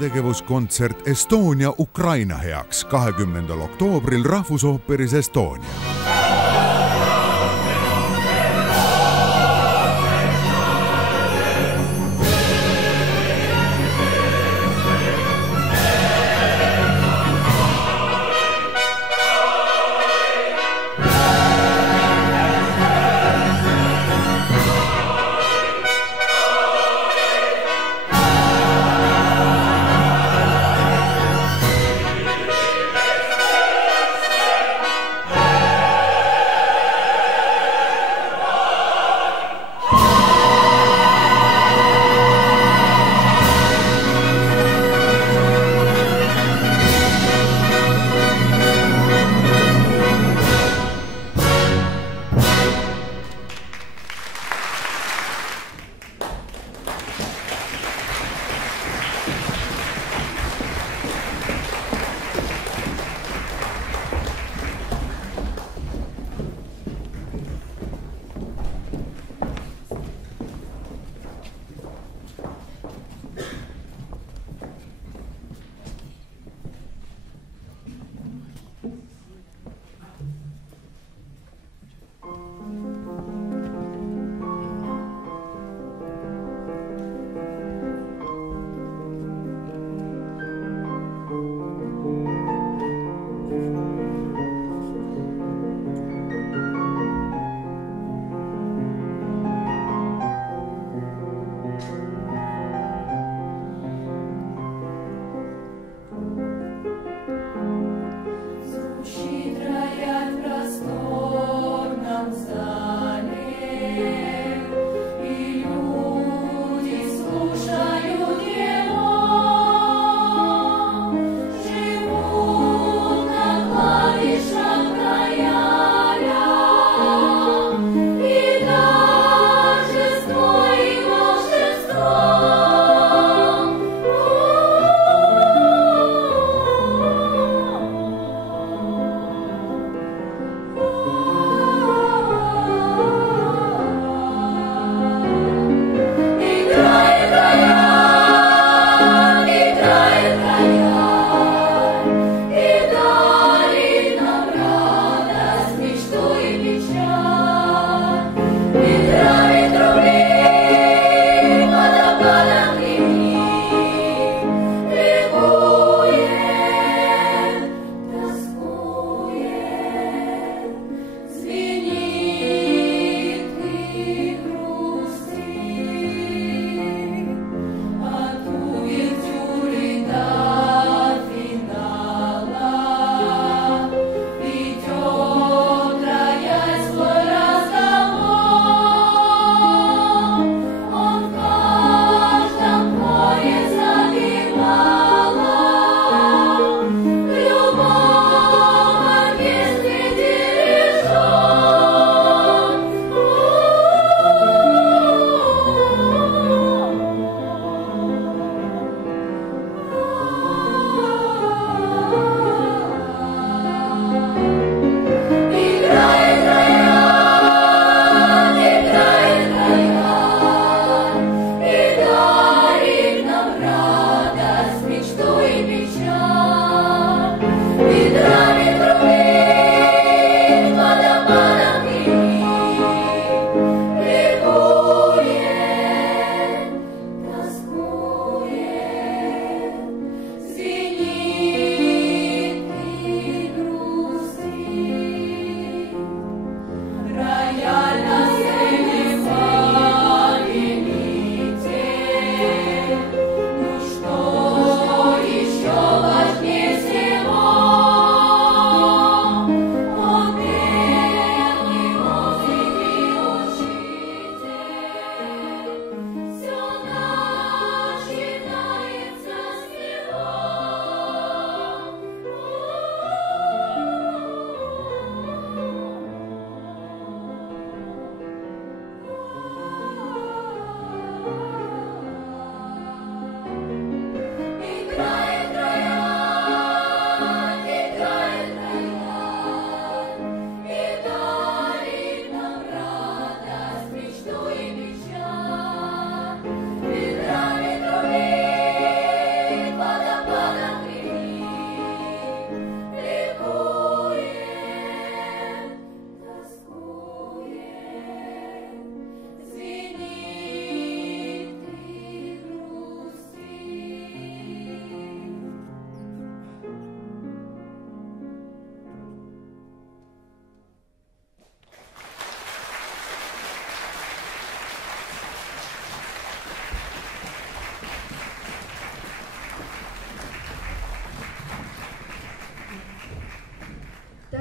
Heategevuskontsert Estonia Ukraina heaks 20. oktoobril Rahvusooperis Estonia.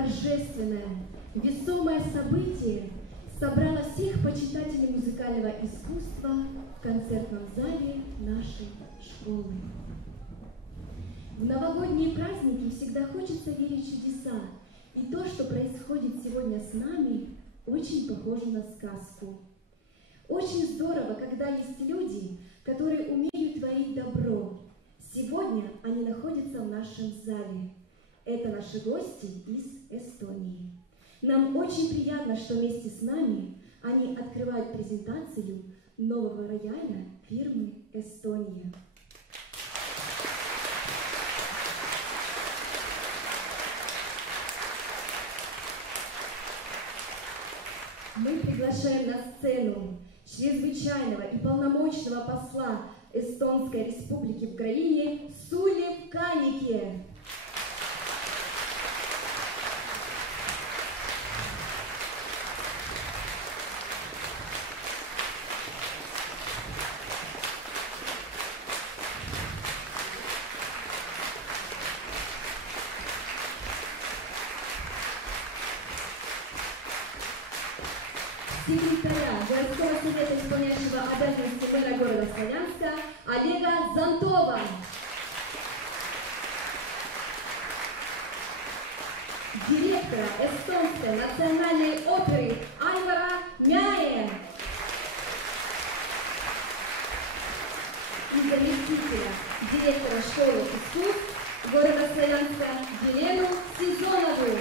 торжественное, весомое событие собрало всех почитателей музыкального искусства в концертном зале нашей школы. В новогодние праздники всегда хочется верить в чудеса, и то, что происходит сегодня с нами, очень похоже на сказку. Очень здорово, когда есть люди, которые умеют творить добро. Сегодня они находятся в нашем зале. Это наши гости из Эстонии. Нам очень приятно, что вместе с нами они открывают презентацию нового рояля фирмы «Эстония». Мы приглашаем на сцену чрезвычайного и полномочного посла Эстонской Республики в Украине Сулев Канике. Секретаря городского совета, исполняющего обязанности мэра города Славянска Олега Зонтова. Директора Эстонской национальной оперы Айвара Мяе. И заместителя директора школы искусств города Славянска Елену Сезонову.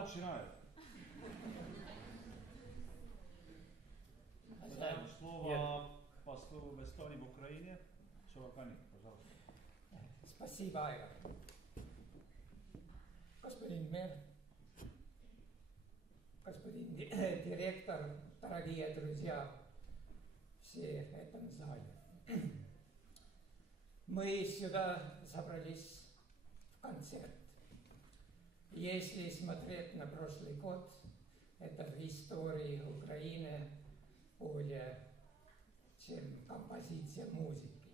Начинает. Слово послу в Эстонии, в Украине. Сулев Каник, пожалуйста. Спасибо, Айвар. Господин мэр, господин директор, дорогие друзья, все в этом зале. Мы сюда собрались в концерт. Если смотреть на прошлый год, это в истории Украины более чем композиция музыки.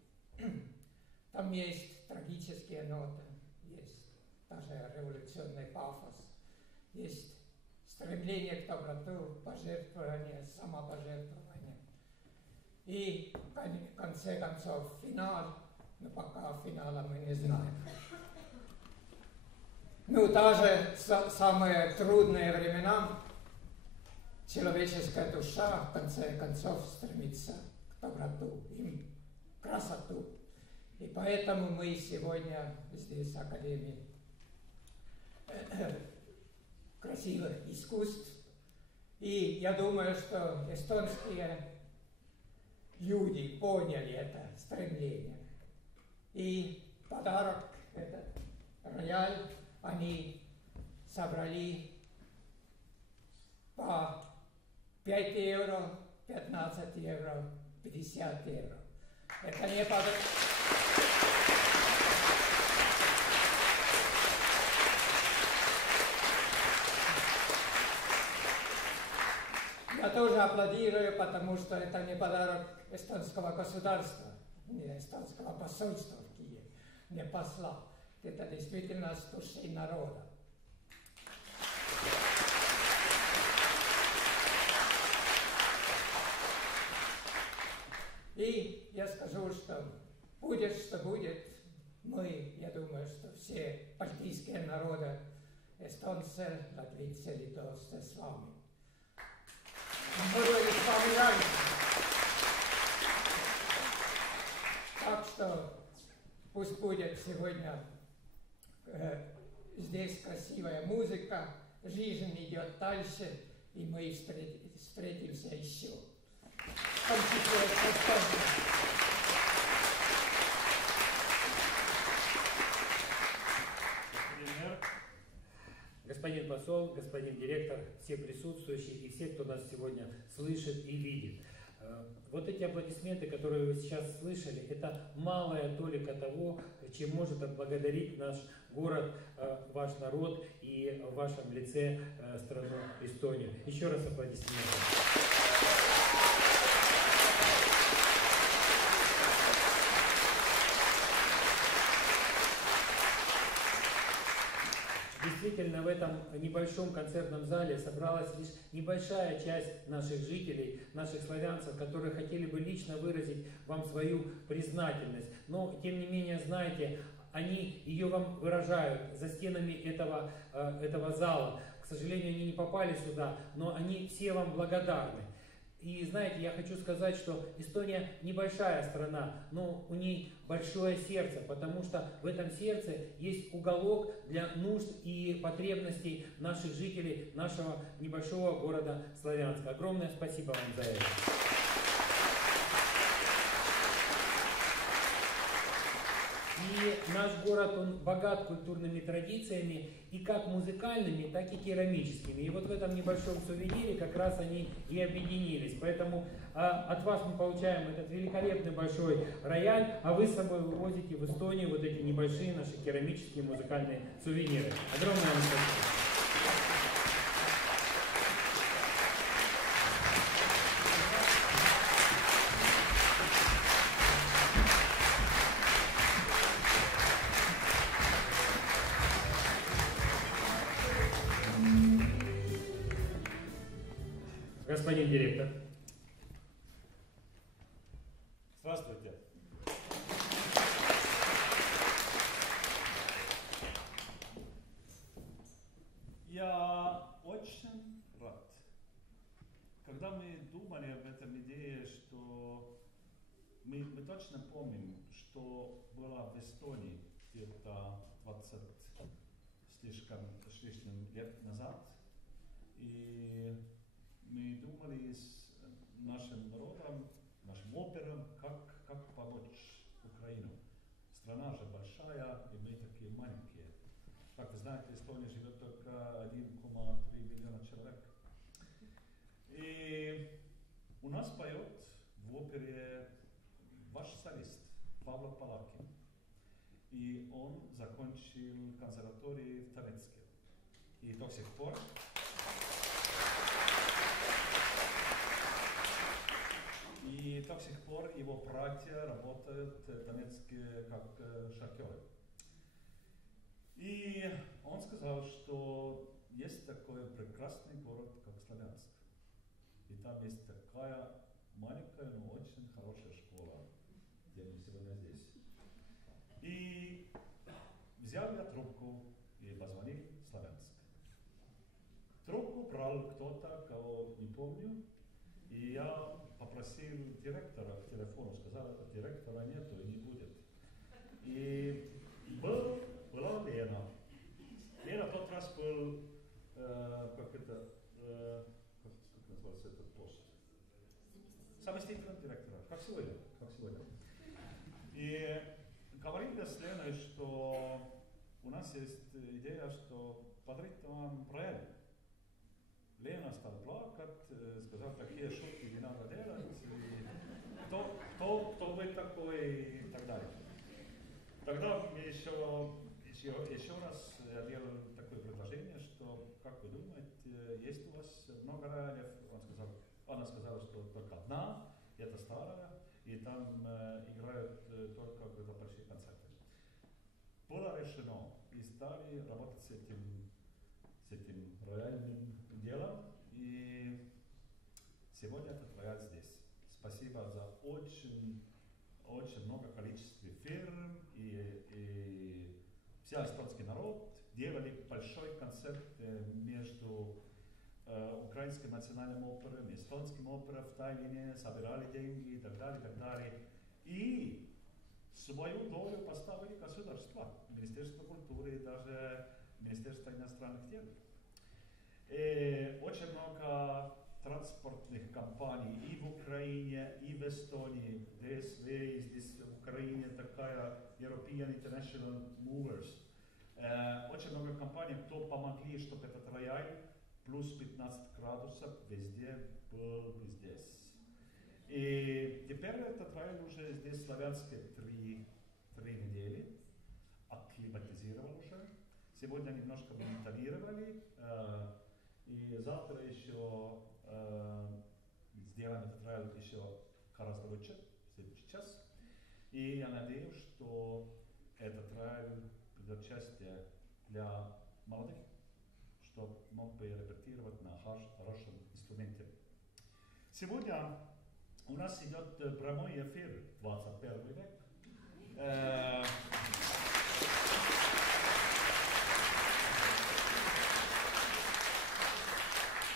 Там есть трагические ноты, есть даже революционный пафос, есть стремление к доброту, пожертвование, самопожертвование. И в конце концов финал, но пока финала мы не знаем. Ну, даже в самые трудные времена человеческая душа, в конце концов, стремится к доброту и красоту. И поэтому мы сегодня здесь в Академии красивых искусств. И я думаю, что эстонские люди поняли это стремление. И подарок, этот рояль, они собрали по 5 евро, 15 евро, 50 евро. Это не подарок. Я тоже аплодирую, потому что это не подарок эстонского государства, не эстонского посольства в Киеве, не посла. Это действительно с души народа. И я скажу, что будет, мы, я думаю, что все балтийские народы, эстонцы, латвийцы, литовцы с вами. Мы были с вами раньше. Так что пусть будет сегодня здесь красивая музыка, жизнь идет дальше, и мы встретимся еще. Господин посол, господин директор, все присутствующие и все, кто нас сегодня слышит и видит. Вот эти аплодисменты, которые вы сейчас слышали, это малая толика того, чем может отблагодарить наш город, ваш народ и в вашем лице страну Эстонию. Еще раз аплодисменты. действительно в этом небольшом концертном зале собралась лишь небольшая часть наших жителей, наших славянцев, которые хотели бы лично выразить вам свою признательность. Но, тем не менее, знаете, они ее вам выражают за стенами этого зала. К сожалению, они не попали сюда, но они все вам благодарны. И знаете, я хочу сказать, что Эстония небольшая страна, но у ней большое сердце, потому что в этом сердце есть уголок для нужд и потребностей наших жителей, нашего небольшого города Славянска. Огромное спасибо вам за это. И наш город, он богат культурными традициями, и как музыкальными, так и керамическими. И вот в этом небольшом сувенире как раз они и объединились. Поэтому от вас мы получаем этот великолепный большой рояль, а вы с собой вывозите в Эстонию вот эти небольшие наши керамические музыкальные сувениры. Огромное вам спасибо. Господин директор. Здравствуйте. Я очень рад. Когда мы думали об этом идее, что мы точно помним, что было в Эстонии где-то 20 с лишним лет назад, и мы думали с нашим народом, нашим операм, как помочь Украину. Страна же большая, и мы такие маленькие. Как вы знаете, в Эстонии живет только 1,3 миллиона человек. И у нас поет в опере ваш солист Павел Палакин. И он закончил консерваторию в Донецке. И до сих пор его братья работают в Донецке как шахтеры. И он сказал, что есть такой прекрасный город, как Славянск. И там есть такая маленькая, но очень хорошая школа, где мы сегодня здесь. И взял я трубку и позвонил в Славянск. Трубку брал кто-то, кого не помню, и я попросил директора к телефону, сказал, директора нету и не будет. И была Лена. Лена тот раз был, как называется этот пост? Заместителем директора, как сегодня. И говорили с Леной, что у нас есть идея, что подарить вам рояль. Лена стала плакать, сказал, такие шутки не надо делать, кто вы такой и так далее. Тогда мне еще раз я делал такое предложение, что, как вы думаете, есть у вас много роялев? Она сказала, что только одна, это старая, и там играют только когда большие концерты. Было решено, и стали работать с этим рояльным делом, и сегодня этот рояль здесь. Спасибо за очень много количества фирм и вся эстонский народ делали большой концерт между Украинским национальным оперой, эстонским оперой в Таллине, собирали деньги и так далее, и так далее. И свою долю поставили государство, Министерство культуры и даже Министерство иностранных дел. И очень много транспортных компаний и в Украине, и в Эстонии, ДСВ, и здесь в Украине такая European International Movers. Очень много компаний, кто помогли, чтобы этот рояль плюс 15 градусов везде был здесь. И теперь этот рояль уже здесь в Славянске 3 недели, акклиматизировал уже. Сегодня немножко монтировали, и завтра еще сделаем этот рояль еще гораздо лучше, в следующий час. И я надеюсь, что этот рояль придет счастье для молодых, чтобы мог бы репетировать на хорошем инструменте. Сегодня у нас идет прямой эфир, 21 век. В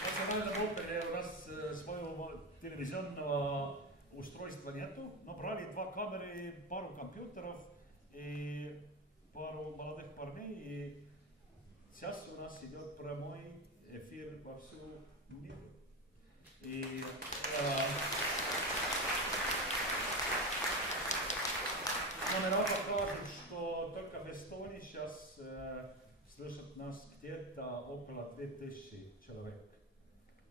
Национальном опере у нас своего телевизионного устройства нету, но брали 2 камеры, пару компьютеров и пару молодых парней, и сейчас у нас идет прямой эфир во всю мир. И номера покажут, что только в Эстонии сейчас слышат нас где-то около 2000 человек.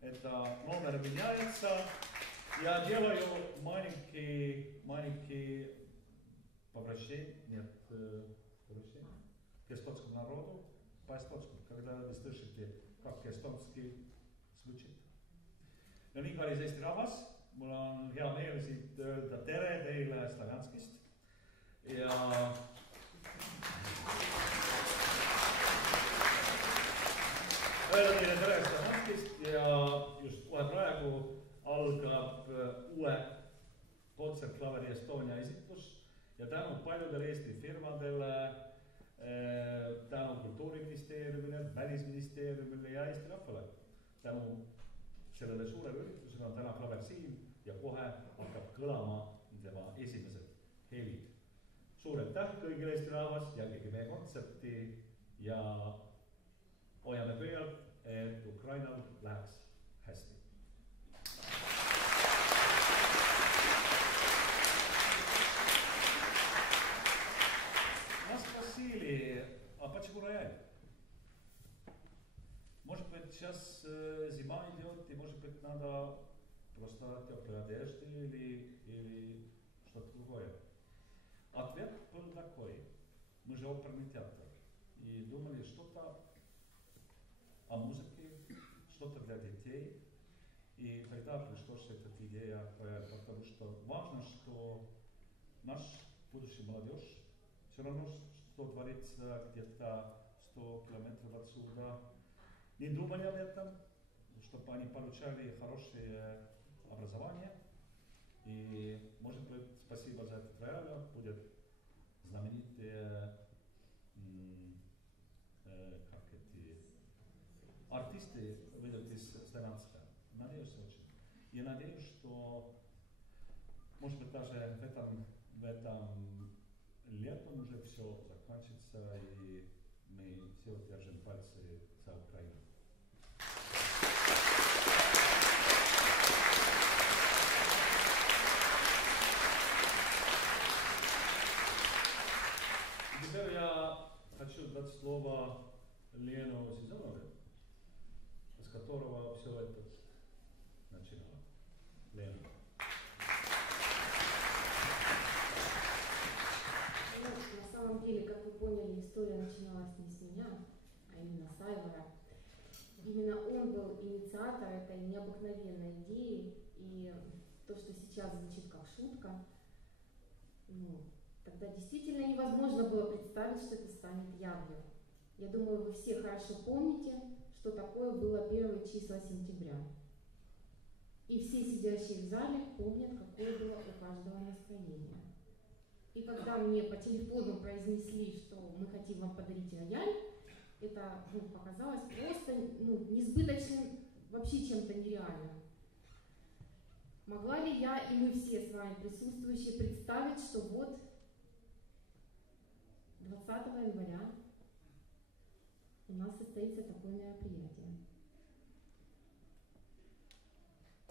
Это номер меняется. Я делаю маленький обращение к эстонскому народу по-эстонскому, когда вы слышите, как эстонский звучит. No nii, kallis Eesti rahvas, mul on hea meel siit öelda tere teile Slavianskist ja öelda teile tere Slavianskist ja just kohe praegu algab uue Kontsertklaveri Estonia esitlus ja tänu paljudele Eesti firmadele, tänu Kultuuriministeeriumile, Välisministeeriumile ja Eesti rahvale. Tänu sellele suurele üritusele on täna klaver siin ja kohe hakkab kõlama tema esimesed helid. Suur aitäh kõigile Eesti rahvas, jälgige meie kontserti ja hoiame pöialt, et Ukrainal läheks hästi. Нас спросили, а почему рояль? Может быть, сейчас зима идет, и может быть, надо просто теплой одежды или что-то другое. Ответ был такой. Мы же оперный театр. И думали что-то о музыке, что-то для детей. И тогда пришлась эта идея, потому что важно, что наш будущий молодежь все равно, что творится где-то 100 километров отсюда, не думали об этом, чтобы они получали хорошее образование. И, может быть, спасибо за этот рояль, будет знаменитые артисты выйдут из Славянска. Надеюсь очень. И надеюсь, что, может быть, даже в этом летом уже все закончится, и мы все держим пальцы за Украину. Теперь я хочу дать слово Лену Сезонову, с которого все это начинало. Лена. На самом деле, как вы поняли, история начиналась не с меня, а именно с Айвара. Именно он был инициатор этой необыкновенной идеи, и то, что сейчас звучит как шутка, тогда действительно невозможно было представить, что это станет явью. Я думаю, вы все хорошо помните, что такое было первые числа сентября. И все сидящие в зале помнят, какое было у каждого настроение. И когда мне по телефону произнесли, что мы хотим вам подарить рояль, это показалось просто несбыточным, вообще чем-то нереальным. Могла ли я и мы все с вами присутствующие представить, что вот 20 января у нас состоится такое мероприятие?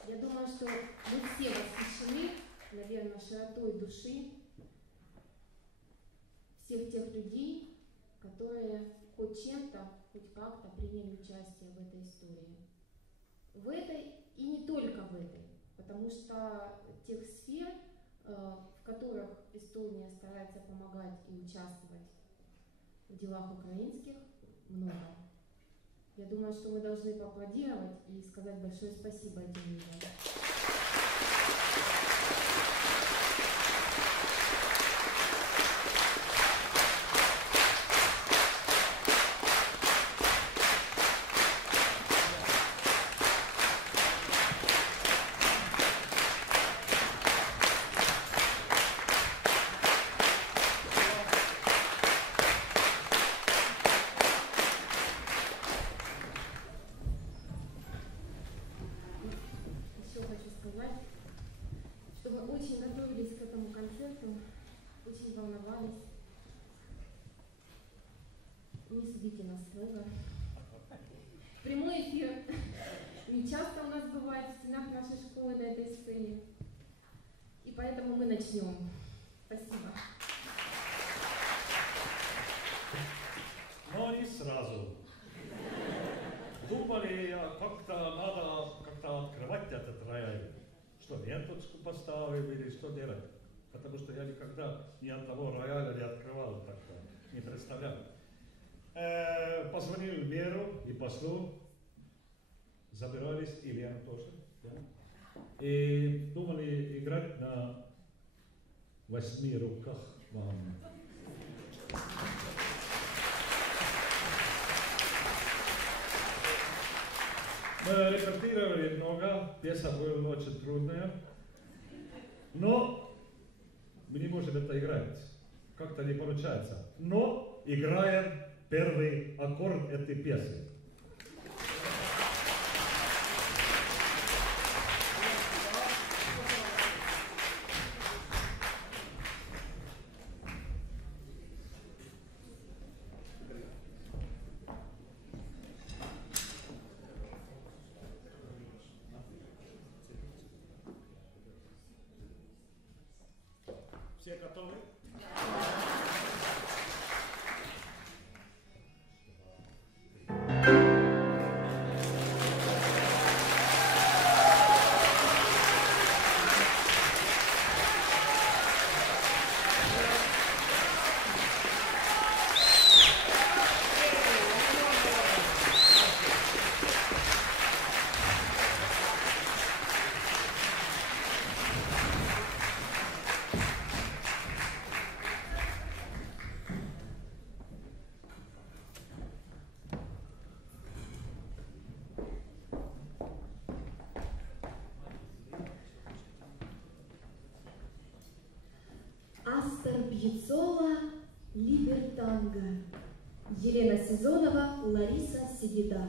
Я думаю, что мы все восхищены, наверное, широтой души всех тех людей, которые хоть чем-то, хоть как-то приняли участие в этой истории. В этой и не только в этой, потому что тех сфер, в которых Эстония старается помогать и участвовать в делах украинских, много. Я думаю, что мы должны поаплодировать и сказать большое спасибо этим людям. Не судите нас строго. Прямой эфир не часто у нас бывает в стенах нашей школы на этой сцене. И поэтому мы начнем. Спасибо. Но не сразу. Думали, как-то надо как-то открывать этот рояль. Что, ленточку поставим или что делать? Потому что я никогда ни одного рояля не открывал, так-то не представлял. Позвонил Веру и послу, забирались, и Лену тоже, да? И думали играть на 8 руках вам. Мы репетировали много, песня была очень трудная, но мы не можем это играть, как-то не получается. Но играем первый аккорд этой песни. Все готовы? Астер Пьяццола «Либертанго». Елена Сезонова, Лариса Седида.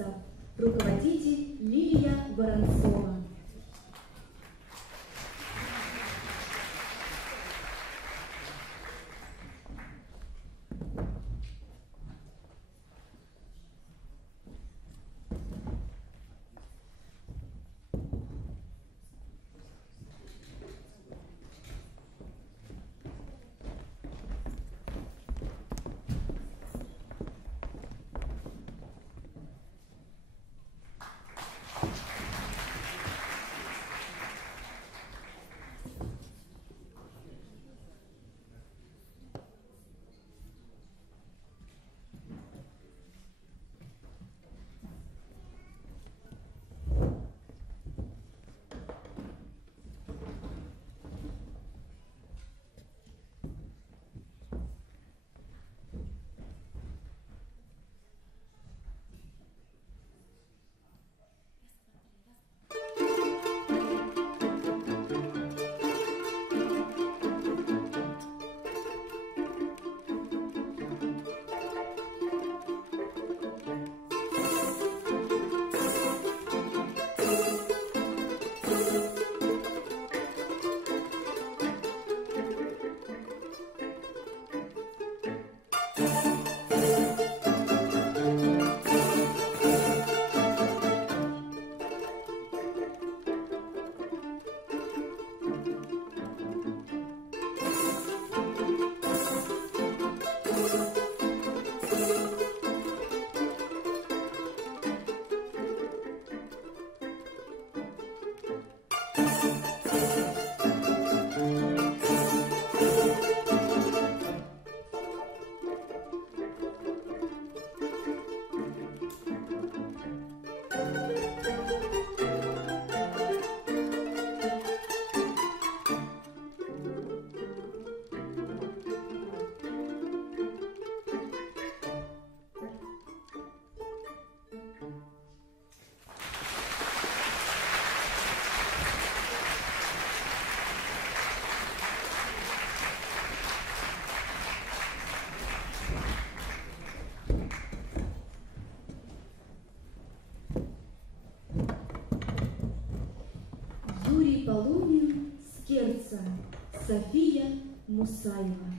артистов. Руководитель Лилия Воронцова. Юрий Полунин, Скерца, София Мусаева.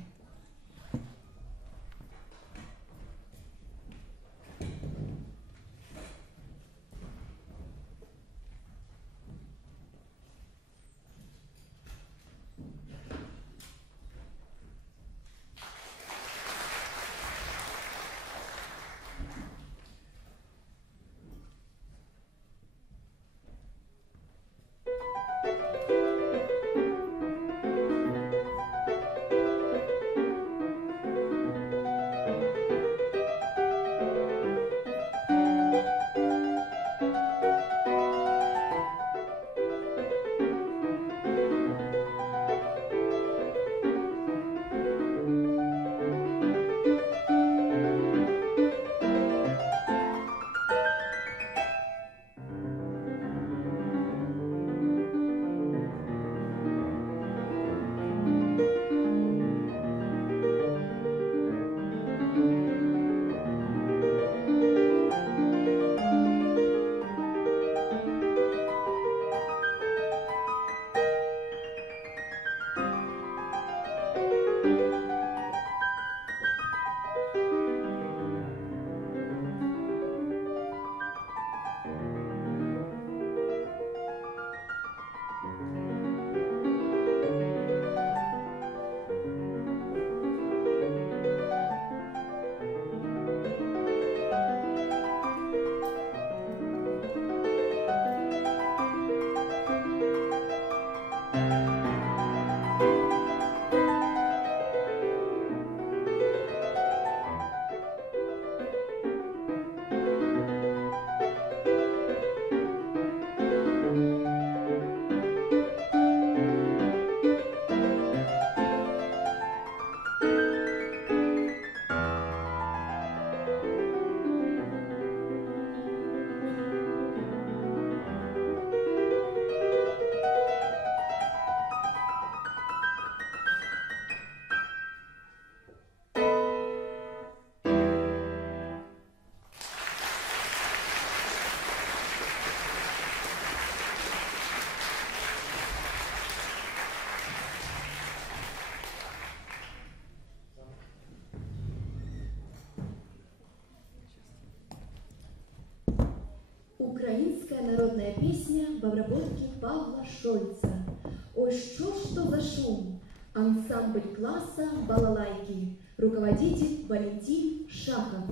в обработке Павла Шольца. Ой, что за шум? Ансамбль класса балалайки. Руководитель Валентин Шахов.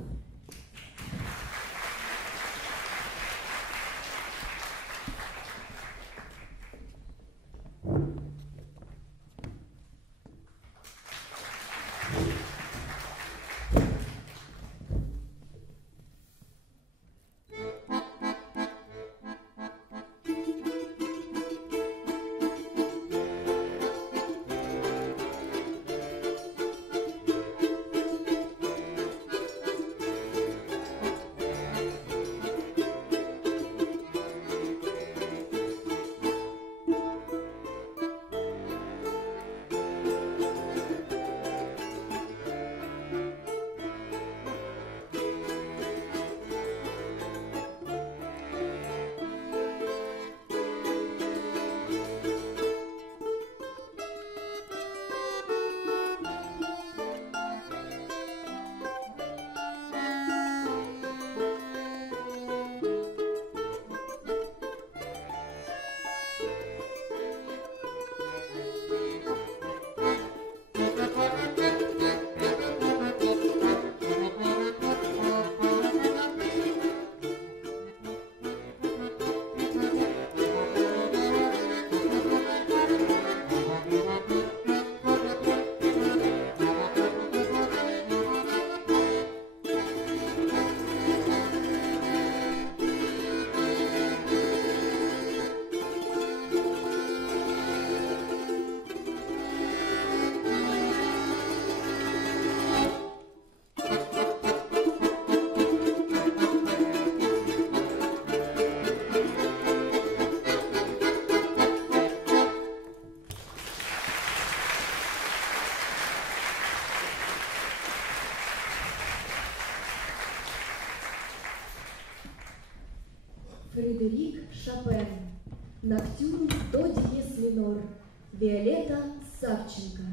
Фредерик Шопен. Ноктюрн до диез минор. Виолетта Савченко.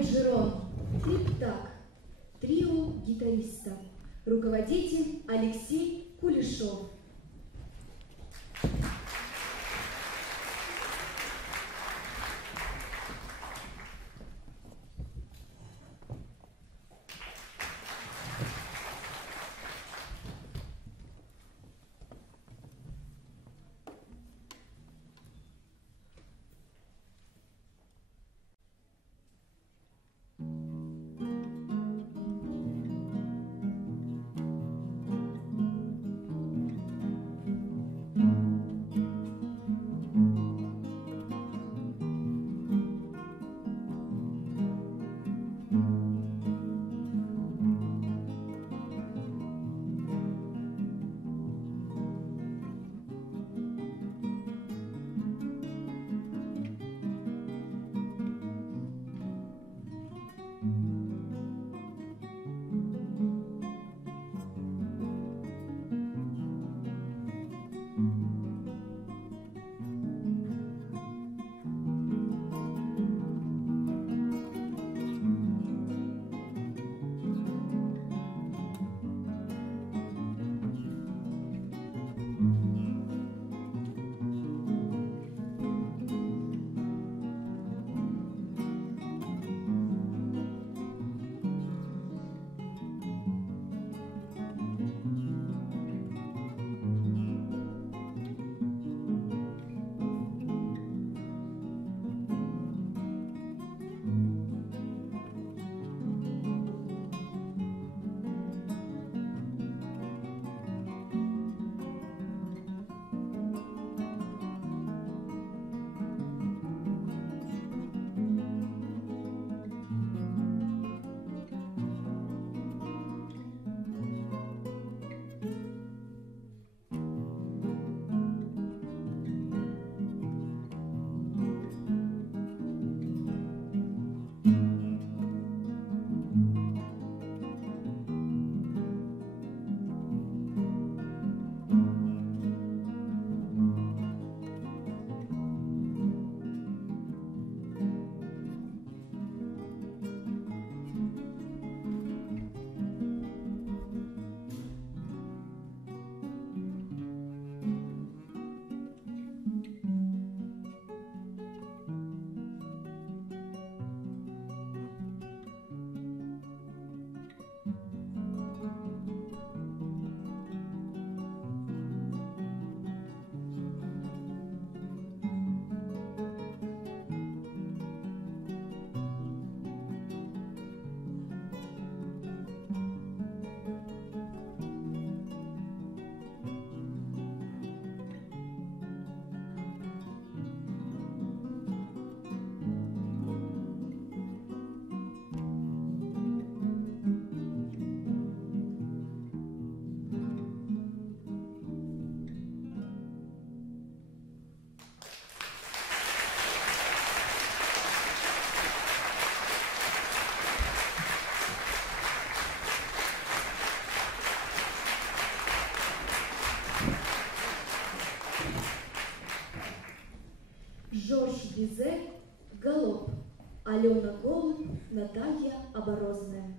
аранжирован Криптак, трио гитаристов, руководитель Алексей Кулешов. Жорж Бизе, Галоп, Алена Голубь, Наталья Оборозная.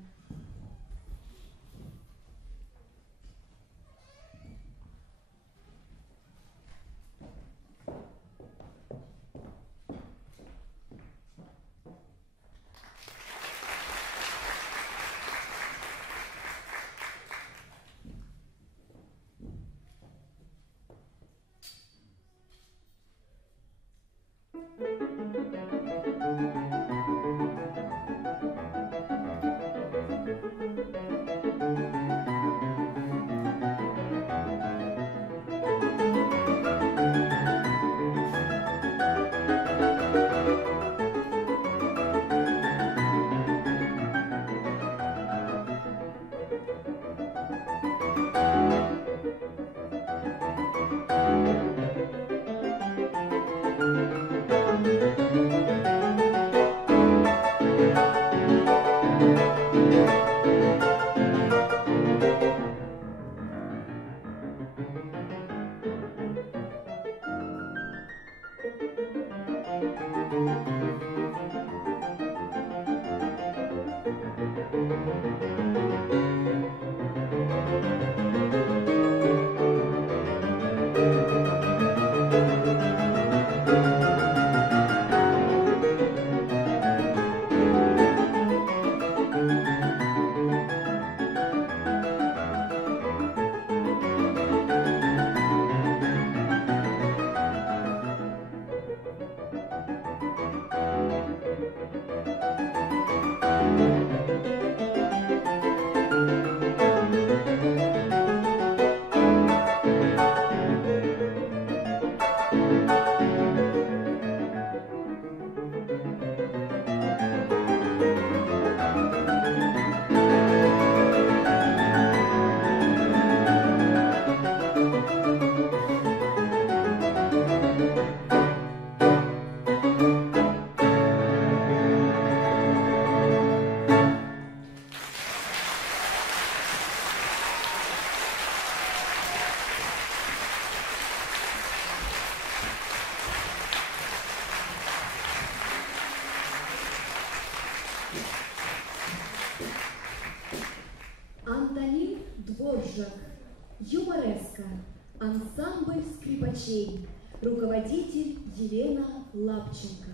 Дворжак, юмореска, ансамбль скрипачей, руководитель Елена Лапченко.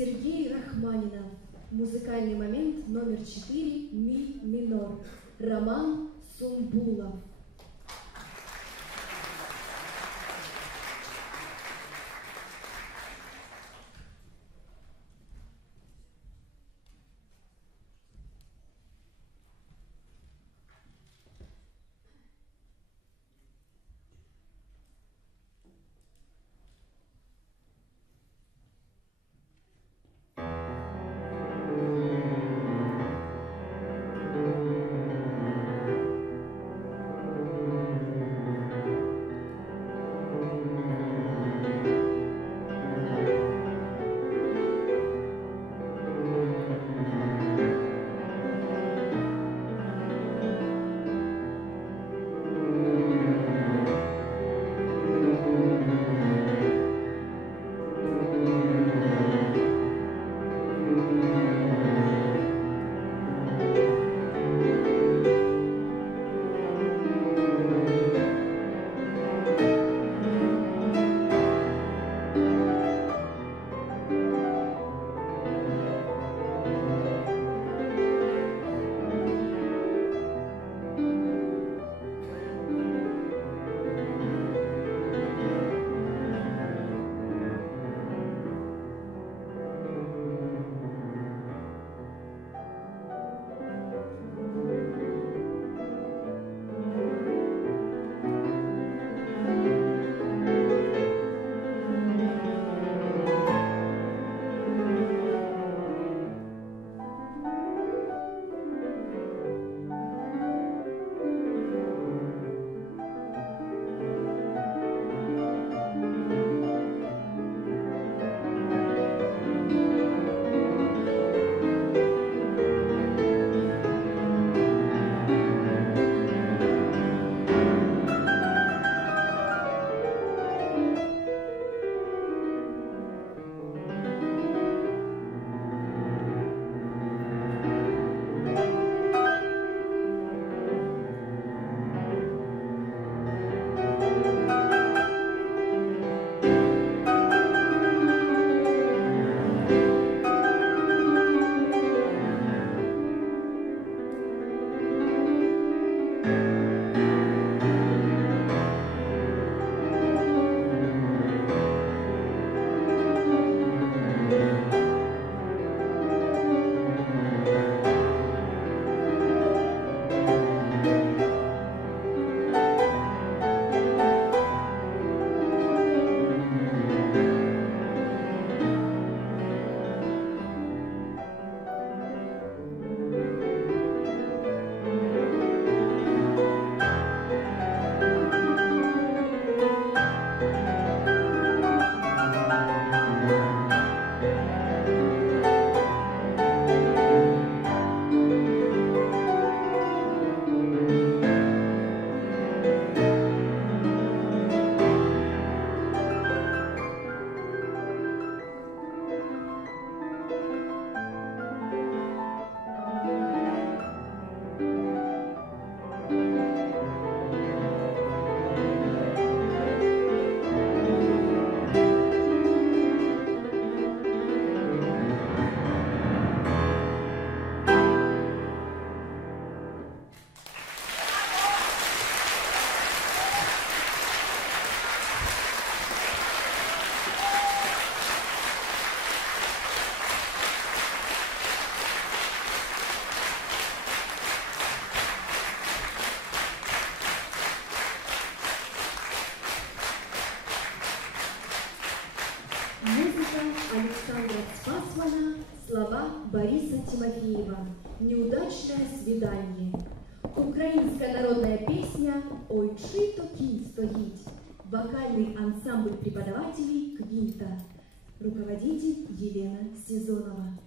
Сергей Рахманинов. Музыкальный момент номер 4, ми минор. Роман Сумбулов. Слова Бориса Тимофеева. «Неудачное свидание». Украинская народная песня «Ой, чи то кінь стоїть». Вокальный ансамбль преподавателей Квинта. Руководитель Елена Сезонова.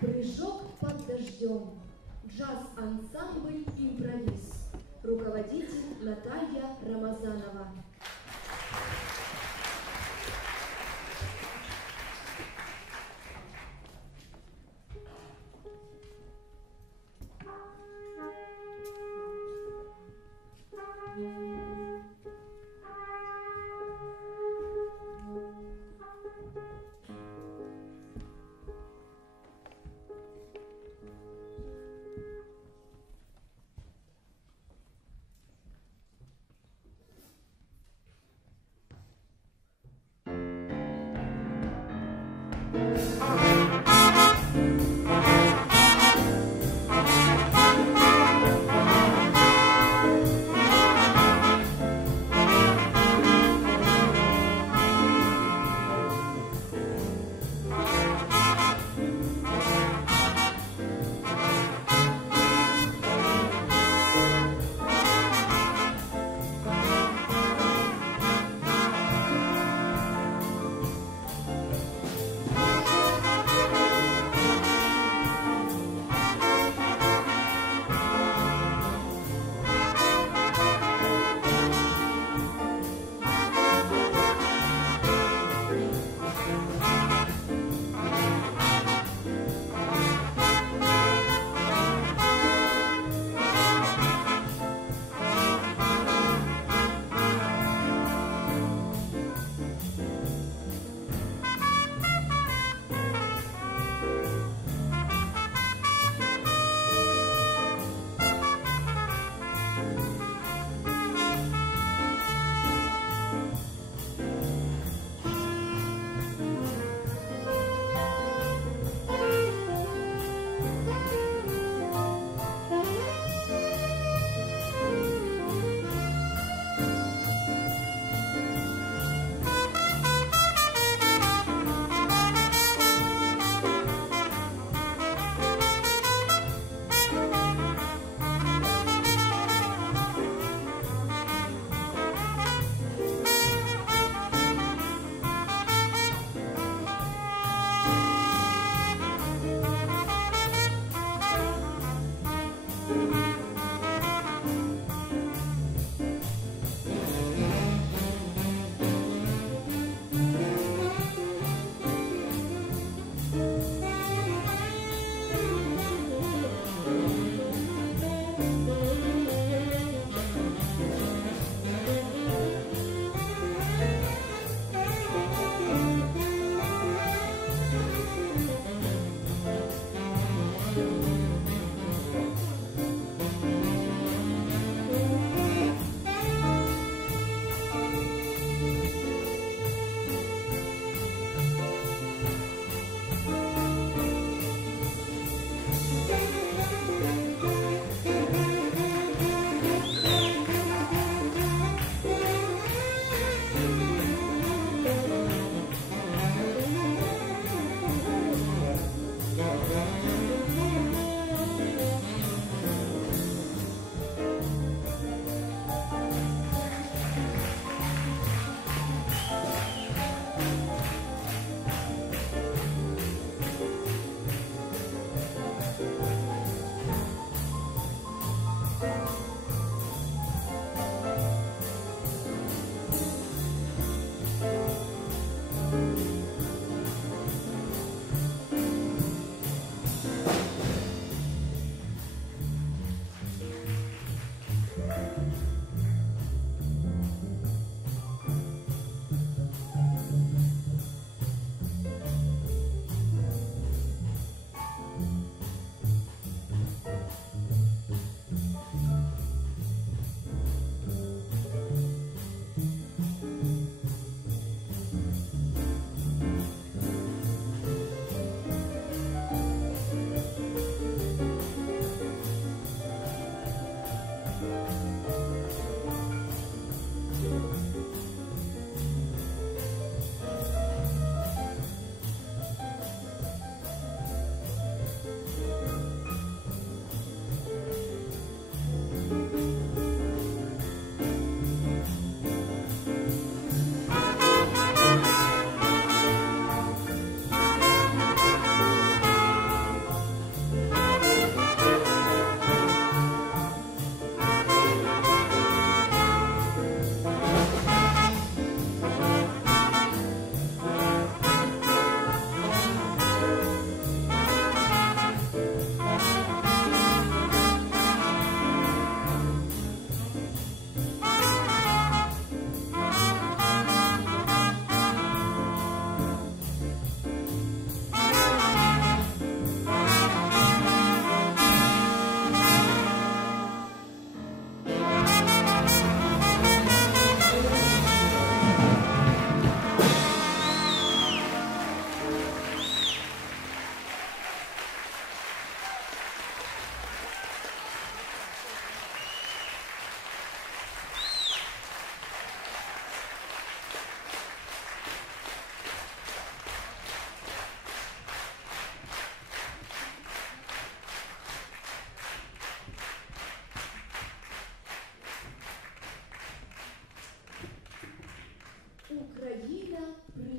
Прыжок под дождем. Джаз-ансамбль «Импровиз». Руководитель Наталья Рамазанова.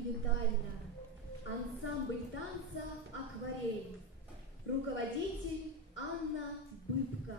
Витальевна, ансамбль танца «Акварель», руководитель Анна Быбка.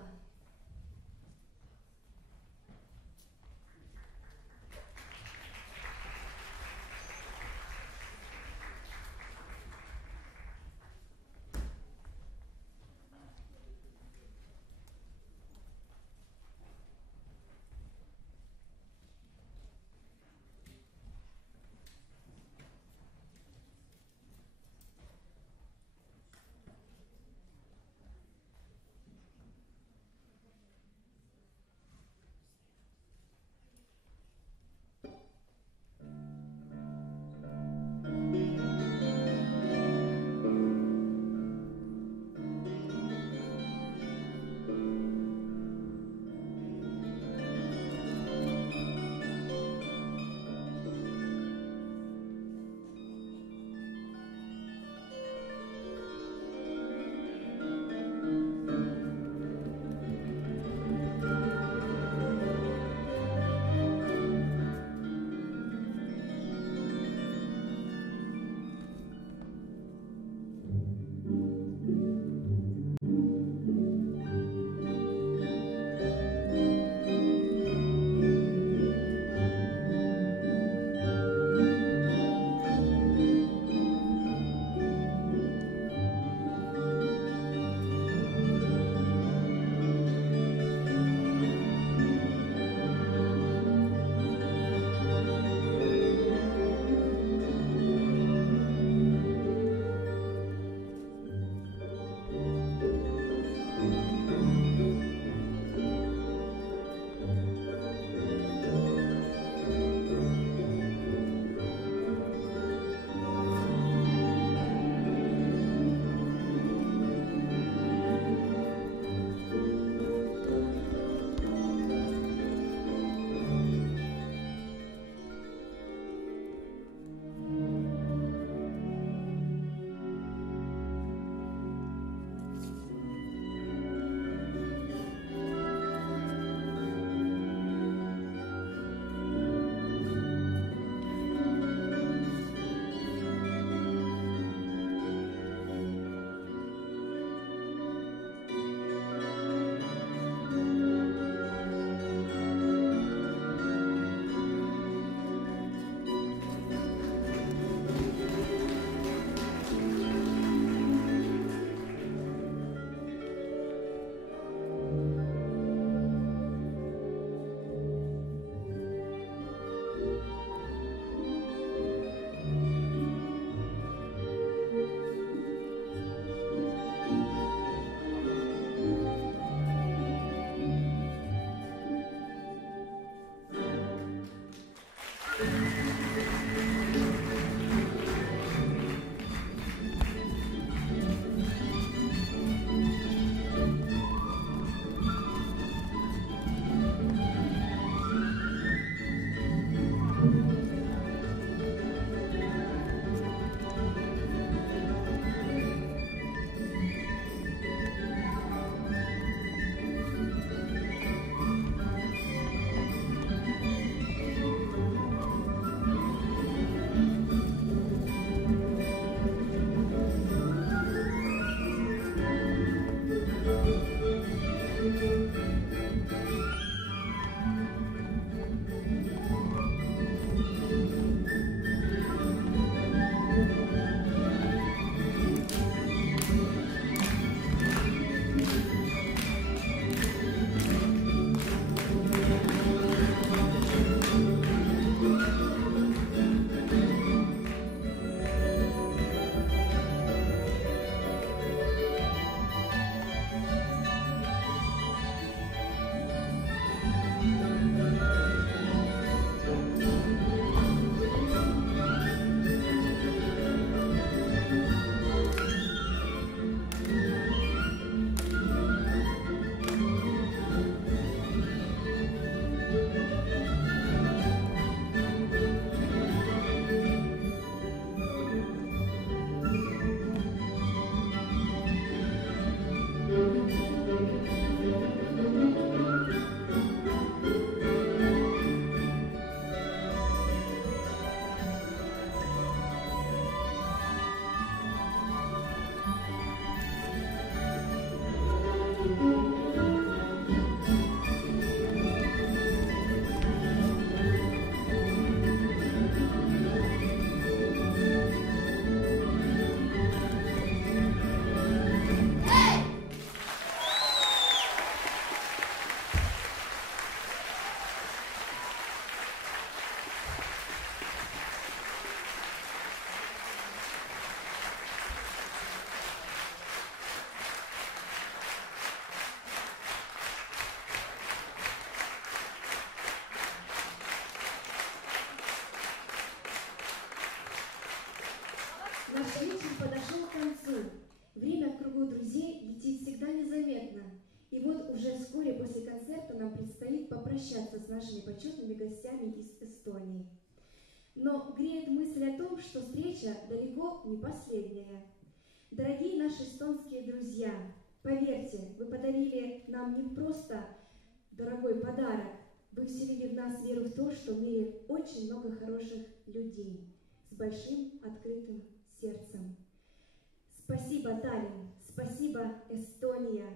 Наш вечер подошел к концу. Время в кругу друзей летит всегда незаметно. И вот уже вскоре после концерта нам предстоит попрощаться с нашими почетными гостями из Эстонии. Но греет мысль о том, что встреча далеко не последняя. Дорогие наши эстонские друзья, поверьте, вы подарили нам не просто дорогой подарок, вы вселили в нас веру в то, что в мире очень много хороших людей с большим открытым сердцем. Спасибо, Таллин, спасибо, Эстония.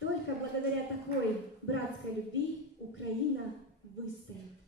Только благодаря такой братской любви Украина выстоит.